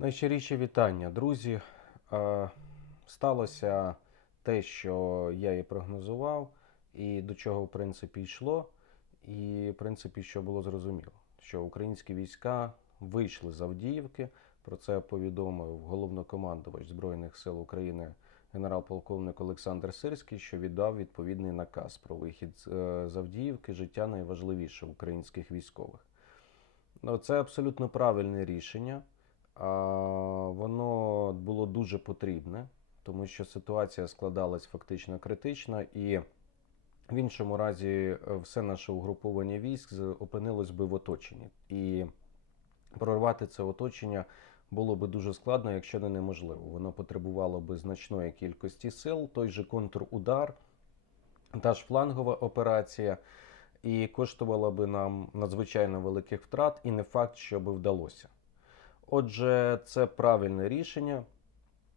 Найщиріші вітання, друзі. Е, Сталося те, що я і прогнозував, і до чого, в принципі, йшло. І, в принципі, що було зрозуміло, що українські війська вийшли з Авдіївки. Про це повідомив головнокомандувач Збройних сил України генерал-полковник Олександр Сирський, що віддав відповідний наказ про вихід з е, Авдіївки життя найважливіше українських військових. Ну, це абсолютно правильне рішення. Воно було дуже потрібне, тому що ситуація складалась фактично критично, і в іншому разі е, все наше угруповання військ опинилось би в оточенні. І прорвати це оточення було би дуже складно, якщо не неможливо. Воно потребувало би значної кількості сил, той же контрудар, та ж флангова операція, і коштувала би нам надзвичайно великих втрат, і не факт, що би вдалося. Отже, це правильне рішення.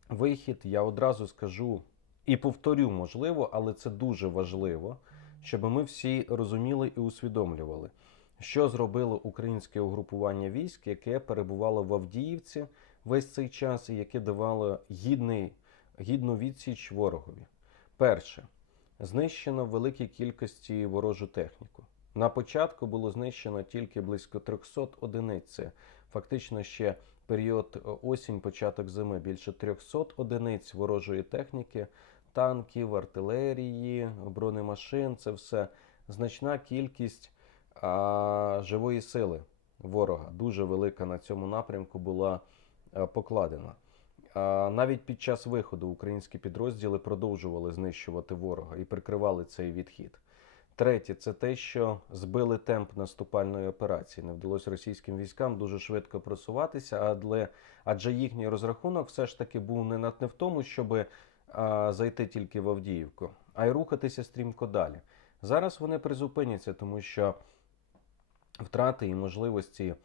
Вихід, я одразу скажу і повторю, можливо, але це дуже важливо, щоб ми всі розуміли і усвідомлювали, що зробило українське угрупування військ, яке перебувало в Авдіївці весь цей час і яке давало гідний, гідну відсіч ворогові. Перше, знищено великій кількості ворожу техніку. На початку було знищено тільки близько 300 одиниць. Фактично ще період е, осінь, початок зими. Більше 300 одиниць ворожої техніки, танків, артилерії, бронемашин. Це все значна кількість а, живої сили ворога. Дуже велика на цьому напрямку була е, покладена. Навіть під час виходу українські підрозділи продовжували знищувати ворога і прикривали цей відхід. Третє, це те, що збили темп наступальної операції. Не вдалося російським військам дуже швидко просуватися, адже, адже їхній розрахунок все ж таки був не, не в тому, щоб а, зайти тільки в Авдіївку, а й рухатися стрімко далі. Зараз вони призупиняться, тому що втрати і можливості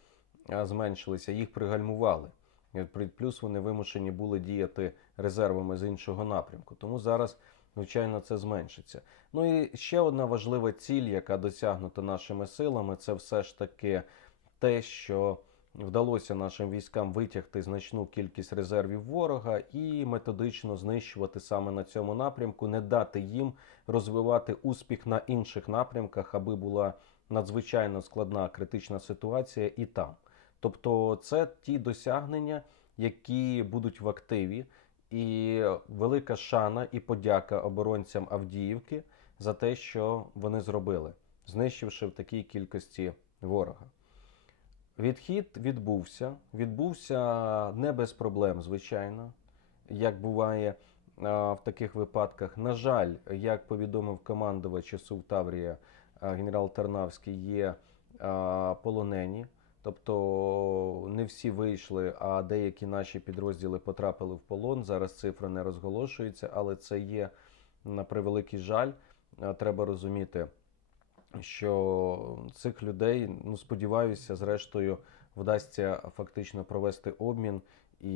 зменшилися, їх пригальмували. Е, Плюс вони вимушені були діяти резервами з іншого напрямку. Тому зараз, звичайно, це зменшиться. Ну і ще одна важлива ціль, яка досягнута нашими силами, це все ж таки те, що вдалося нашим військам витягти значну кількість резервів ворога і методично знищувати саме на цьому напрямку, не дати їм розвивати успіх на інших напрямках, аби була надзвичайно складна критична ситуація і там. Тобто, це ті досягнення, які будуть в активі, і велика шана і подяка оборонцям Авдіївки за те, що вони зробили, знищивши в такій кількості ворога. Відхід відбувся. Відбувся не без проблем, звичайно, як буває в таких випадках. На жаль, як повідомив командувач СУ Таврія генерал Тарнавський, є полонені. Тобто не всі вийшли, а деякі наші підрозділи потрапили в полон. Зараз цифра не розголошується, але це є на превеликий жаль. Е, Треба розуміти, що цих людей, ну сподіваюся, зрештою вдасться фактично провести обмін і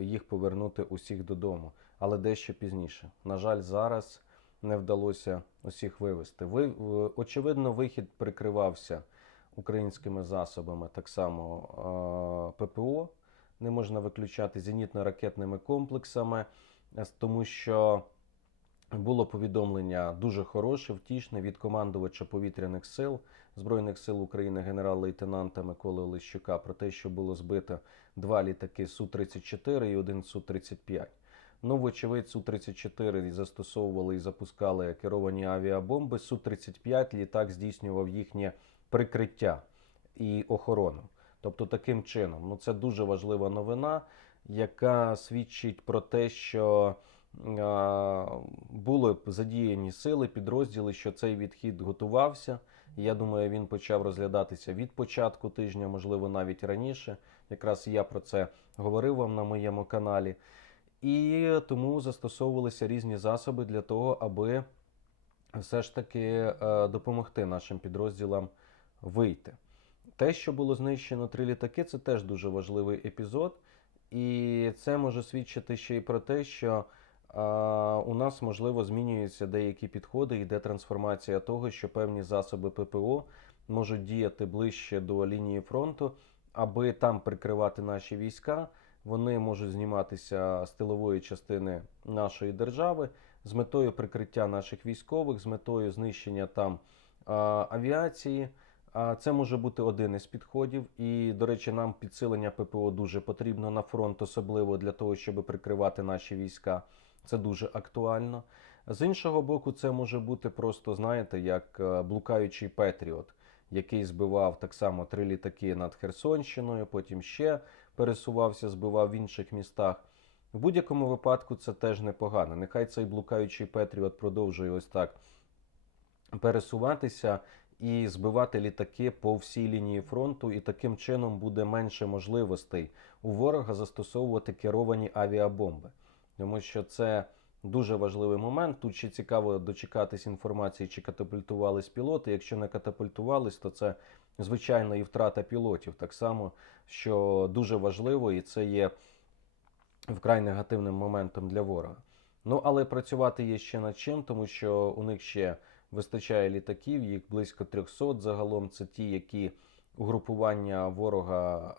їх повернути усіх додому. Але дещо пізніше. На жаль, зараз не вдалося усіх вивести. Ви, очевидно, вихід прикривався українськими засобами, так само е, ППО. Не можна виключати зенітно-ракетними комплексами, е, тому що було повідомлення дуже хороше, втішне від командувача повітряних сил Збройних сил України генерал-лейтенанта Миколи Олещука про те, що було збито два літаки Су-34 і один Су-35. Ну, вочевидь, Су-34 застосовували і запускали керовані авіабомби. Су-35 літак здійснював їхнє прикриття і охорону. Тобто таким чином, ну це дуже важлива новина, яка свідчить про те, що а, були задіяні сили, підрозділи, що цей відхід готувався. Я думаю, він почав розглядатися від початку тижня, можливо, навіть раніше. Якраз я про це говорив вам на моєму каналі. І тому застосовувалися різні засоби для того, аби все ж таки е, допомогти нашим підрозділам вийти. Те, що було знищено три літаки, це теж дуже важливий епізод. І це може свідчити ще й про те, що а, у нас можливо змінюються деякі підходи, йде трансформація того, що певні засоби ППО можуть діяти ближче до лінії фронту, аби там прикривати наші війська, вони можуть зніматися з тилової частини нашої держави з метою прикриття наших військових, з метою знищення там а, авіації. А це може бути один із підходів. І, до речі, нам підсилення ППО дуже потрібно на фронт, особливо для того, щоб прикривати наші війська. Це дуже актуально. З іншого боку, це може бути просто, знаєте, як е, блукаючий Петріот, який збивав так само три літаки над Херсонщиною, потім ще пересувався, збивав в інших містах. В будь-якому випадку це теж непогано. Нехай цей блукаючий Петріот продовжує ось так пересуватися і збивати літаки по всій лінії фронту, і таким чином буде менше можливостей у ворога застосовувати керовані авіабомби. Тому що це дуже важливий момент. Тут ще цікаво дочекатись інформації, чи катапультувались пілоти. Якщо не катапультувались, то це звичайно і втрата пілотів. Так само, що дуже важливо, і це є вкрай негативним моментом для ворога. Ну але працювати є ще над чим, тому що у них ще вистачає літаків, їх близько 300 загалом. Це ті, які угрупування ворога,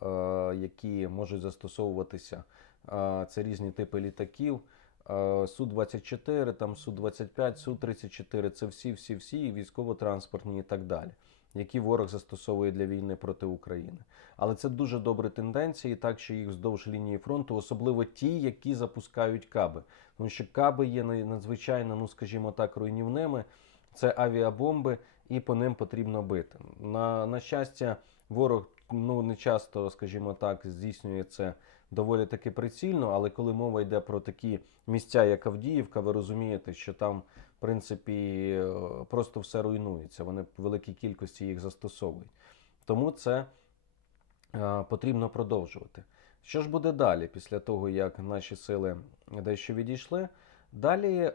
е, які можуть застосовуватися. Е, це різні типи літаків. Е, Су-24, там Су-25, Су-34 це всі, всі, всі військово-транспортні і так далі, які ворог застосовує для війни проти України. Але це дуже добрі тенденції, так що їх вздовж лінії фронту, особливо ті, які запускають каби. Тому що каби є надзвичайно, ну скажімо так, руйнівними. Це авіабомби, і по ним потрібно бити. На, на щастя, ворог ну не часто, скажімо так, здійснює це доволі таки прицільно, але коли мова йде про такі місця, як Авдіївка, ви розумієте, що там, в принципі, е, просто все руйнується. Вони в великій кількості їх застосовують. Тому це е, потрібно продовжувати. Що ж буде далі, після того, як наші сили дещо відійшли? Далі е,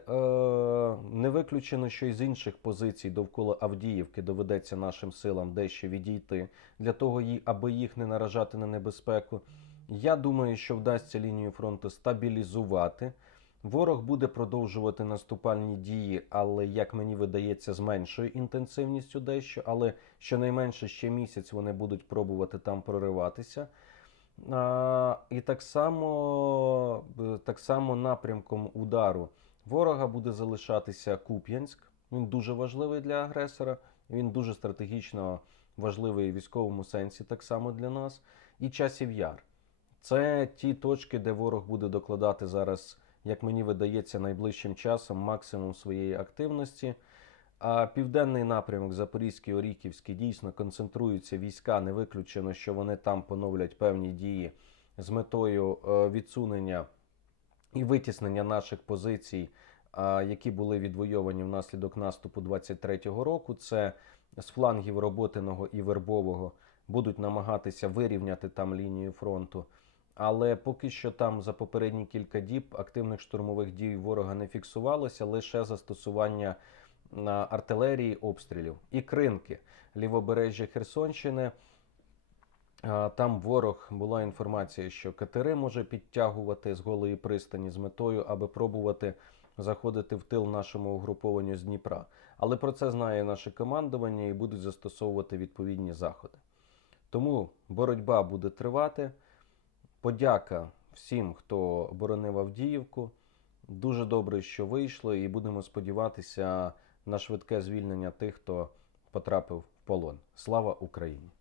не виключено, що із інших позицій довкола Авдіївки доведеться нашим силам дещо відійти для того, аби їх не наражати на небезпеку. Я думаю, що вдасться лінію фронту стабілізувати. Ворог буде продовжувати наступальні дії, але, як мені видається, з меншою інтенсивністю дещо. Але щонайменше ще місяць вони будуть пробувати там прориватися. А, і так само, е, так само напрямком удару ворога буде залишатися Куп'янськ. Він дуже важливий для агресора. Він дуже стратегічно важливий в військовому сенсі, так само для нас. І часів яр. Це ті точки, де ворог буде докладати зараз, як мені видається, найближчим часом максимум своєї активності. А південний напрямок Запорізький, Оріківський дійсно концентруються війська. Не виключено, що вони там поновлять певні дії з метою е, відсунення і витіснення наших позицій, які були відвойовані внаслідок наступу 23-го року. Це з флангів Роботиного і Вербового будуть намагатися вирівняти там лінію фронту. Але поки що там за попередні кілька діб активних штурмових дій ворога не фіксувалося, лише застосування артилерії обстрілів і кринки лівобережжя Херсонщини. Там ворог була інформація, що катери може підтягувати з голої пристані з метою, аби пробувати заходити в тил нашому угрупованню з Дніпра. Але про це знає наше командування і будуть застосовувати відповідні заходи. Тому боротьба буде тривати. Подяка всім, хто боронив Авдіївку. Дуже добре, що вийшло, і будемо сподіватися на швидке звільнення тих, хто потрапив в полон. Слава Україні!